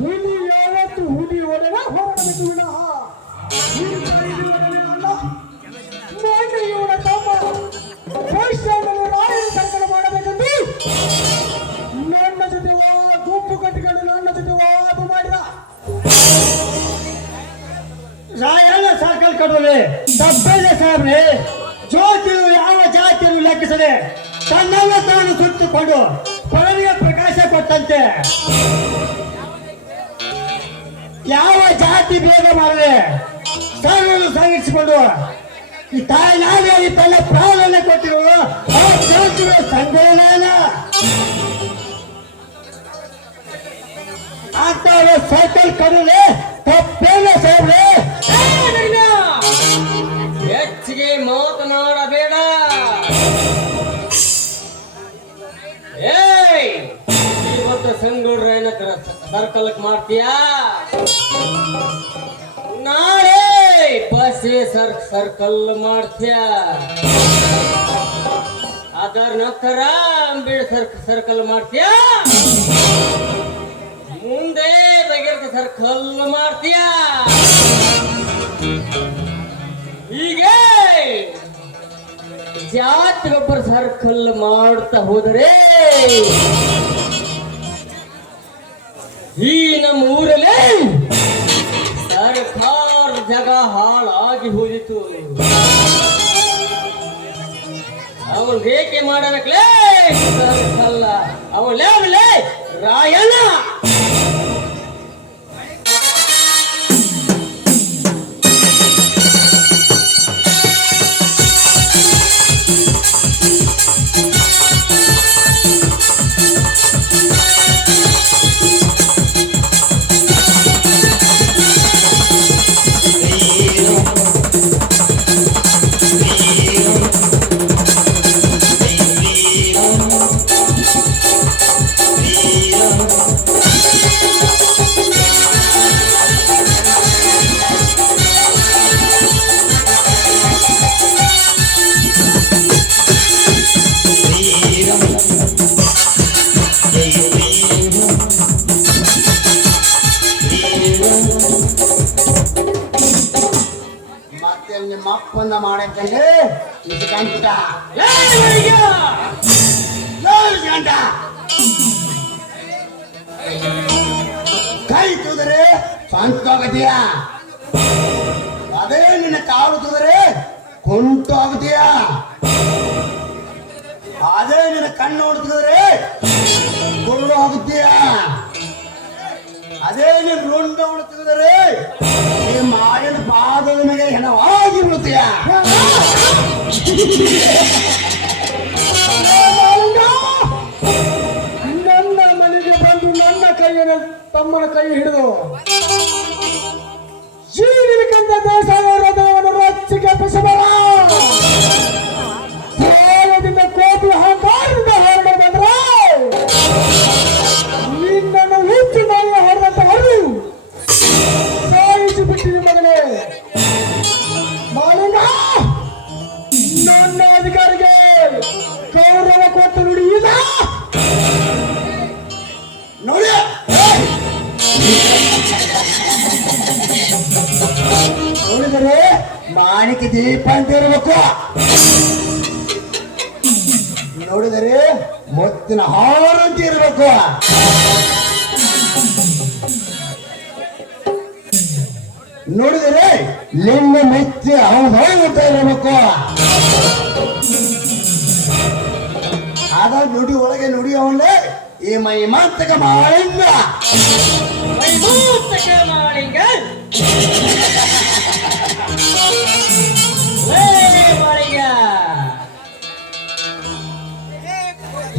ಹುಲಿ ಯಾವತ್ತು ಹುಲಿ ಒಡೆದ ಹೋರಾಡಬೇಕು ವಿನಃ ಇವನ ತಮ್ಮ ಭವಿಷ್ಯದಲ್ಲಿ ರಾಯನ ಸರ್ಕಾರ ಮಾಡಬೇಕೆಂದು ನನ್ನ ಜೊತೆ ಗುಂಪು ಕಟ್ಟಿಕೊಂಡು ನನ್ನ ಜೊತೆ ವಾದ ಮಾಡಿದ. ರಾಯಣ್ಣ ಸರ್ಕಲ್ ಕಟ್ಟೋದೆ ತಪ್ಪೇನೆ ಸಾಹೇಬ್ರೆ. ಜ್ಯೋತಿಯು ಯಾವ ಜಾತಿಯನ್ನು ಲೆಕ್ಕಿಸದೆ ತನ್ನೆಲ್ಲ ತಾನು ಸುತ್ತುಕೊಂಡು ಕೊಳಲಿಗೆ ಪ್ರಕಾಶ ಕೊಟ್ಟಂತೆ ಯಾವ ಜಾತಿ ಭೇದ ಮಾಡದೆ ಸರ್ವನು ಸಂಘಟಿಸಿಕೊಂಡು ಈ ತಾಯಿನಾಡಿಯಲ್ಲಿ ತನ್ನ ಪ್ರಾಣವನ್ನು ಕೊಟ್ಟಿರುವ ಆ ಜ್ಯೋತಿಯ ಸಂಘಟನ ಅಂತ ಸರ್ಕಲ್ ಕಡಲೆ ತಪ್ಪೇನ ಸಾಹೇಬ್ರೆ. ಹೆಚ್ಚಿಗೆ ಮಾತನಾಡಬೇಡ. ಇವತ್ತು ಸಂಗೂಡ್ರ ಸರ್ಕಲ್ ಮಾಡ್ತೀಯಾ? ನಾಳೆ ಬಸ್ಸೇ ಸರ್ಕಲ್ ಮಾಡ್ತೀಯ. ಅದರ ನಂತರ ಅಂಬೇಡ್ಕರ್ ಸರ್ಕಲ್ ಮಾಡ್ತೀಯ. ಮುಂದೆ ಬಗೆರ್ತ ಸರ್ಕಲ್ ಮಾಡ್ತೀಯ. ಹೀಗೆ ಜಾತಿಗೊಬ್ಬರ ಸರ್ಕಲ್ ಮಾಡ್ತಾ ಹೋದರೆ ಈ ನಮ್ಮ ಊರಲ್ಲಿ ಸರ್ಕಾರ ಜಗ ಹಾಳಾಗಿ ಹೋದಿತು. ಅವನ್ ರೇಖೆ ಮಾಡಬೇಕಲೇ ಸರ್ಕಲ್ಲ. ಅವಳೇ ರಾಯಣ್ಣ ನಿಮ್ಮ ಅಪ್ಪನ ಮಾಡಕ್ಕಂದ್ರೆ ಇದು ಗಂಟ ಕೈ ತುದರೆ ಸ್ವಂತೋಗತೀಯ. ಅದೇ ನಿನ್ನ ಕಾಲು ತುದರೆ ಕುಂಟು ಆಗುತ್ತೀಯ. ಅದೇ ನಿನ್ನ ಕಣ್ಣು ನೋಡ್ತಿದ್ರೆ ಕುರುಡು ಆಗುತ್ತೀಯ. ಅದೇ ನೀನು ರುಂಡ ಉಳುತ್ತಿದ್ರೆ ಈ ಮಾಯನ ಪಾದದ ಮೇಲೆ ಹೆಣವಾಗಿ ಬಿಡುತ್ತೀಯ. ನನ್ನ ಮನೆಗೆ ಬಂದು ನನ್ನ ಕೈಯನ್ನು ತಮ್ಮನ ಕೈ ಹಿಡಿದು ಜೀವಿಕಂತ ದೇಶ ಹೃದಯವನ್ನು ರೊಚ್ಚಿಗೆ ಎಬ್ಬಿಸಬೇಡ. ದೇವದಿಂದ ಕೋಟಿ ಅಹಂಕಾರದಿಂದ ಹೊರಡ ಬಂದ್ರೆ ನಿನ್ನನ್ನು ಹುಚ್ಚು ನಾಯಿಯ ಹೊರದಂತ ಹೊರದು ಸಾಯಿಸಿ ಬಿಟ್ಟಿರಿ ಮಗನೇ. ಮಾಲಿಂಗ ನನ್ನ ಅಧಿಕಾರಿಗೆ ಗೌರವ ಕೊಟ್ಟು ನುಡಿ ಇಲ್ಲ ನೋಡಿ. ನೋಡಿದರೆ ಮಾಣಿಕೆ ದೀಪ ಅಂತ ಇರಬೇಕು. ನೋಡಿದರೆ ಮುತ್ತಿನ ಹಾರ ಅಂತ ಇರಬೇಕು. ನೋಡಿದರೆ ಲಿಂಗ ಮೆಚ್ಚಿ ಹೌದ ಇರಬೇಕು. ಆಗ ನುಡಿ ಒಳಗೆ ನುಡಿ ಅವನೇ ಈ ಮೈಮಾಂತಕ ಮಾಳಿಂಗ. ಮಾಳಿಂಗ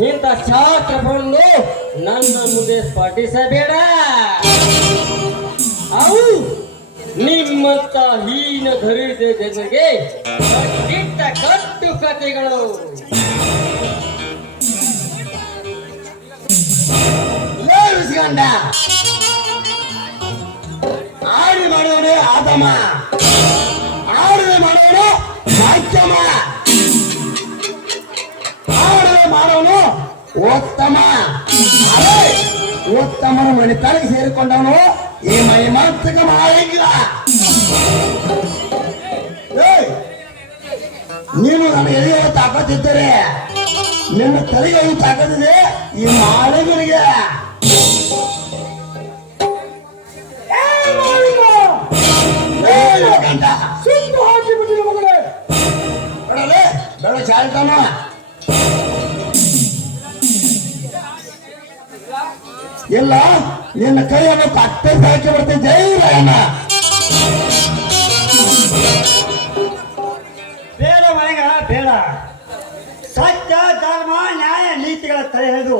ಇಂಥ ಶಾಸ್ತ್ರ ಬಂದು ನನ್ನ ಮುಂದೆ ಸ್ಪರ್ಧಿಸಬೇಡ. ಅವು ನಿಮ್ಮಂತ ಹೀನ ಧರಿದ ಜನರಿಗೆ ಕಟ್ಟಿಟ್ಟ ಕಟ್ಟು ಕಥೆಗಳು. ಗಂಡ ಆಡಿ ಮಾಡೋರು ಆದಮ, ಆಡದೆ ಮಾಡೋರು ಮಾಧ್ಯಮ, ಆಡದೆ ಮಾಡೋನು ಉತ್ತಮ ಅದೇ ಉತ್ತಮನ ಮಣಿತನಕ್ಕೆ ಸೇರಿಕೊಂಡವನು ಈ ಮೈಮಾಂತಕ ಮಾಳಿಂಗ. ಏಯ್, ನೀನು ನನಗೆ ಎಳೆಯುವ ತಾಕತ್ತಿದ್ದರೆ ನಿನ್ನ ತಲೆಗೆ ತಾಕತ್ತಿದೆ ಈ ಮಾಳಿಗನಿಗೆ. ಗಂಟ ಸುಟ್ಟು ಹಾಕಿಬಿಟ್ಟಿನ ಮಗಳೇ. ಬೇಡಲೇ ಬೇಡ ಚಾಲ್ತಾನ. ಇಲ್ಲ ನಿನ್ನ ಕೈಯನ್ನು ಕಟ್ಟೆ ಹಾಕಿ ಬರ್ತೀನಿ. ಜೈ ರಾಯಣ್ಣ. ಬೇಡ ಮನೆಗ ಬೇಡ. ಸತ್ಯ ಧರ್ಮ ನ್ಯಾಯ ನೀತಿಗಳ ತಲೆ ಹಿಡಿದು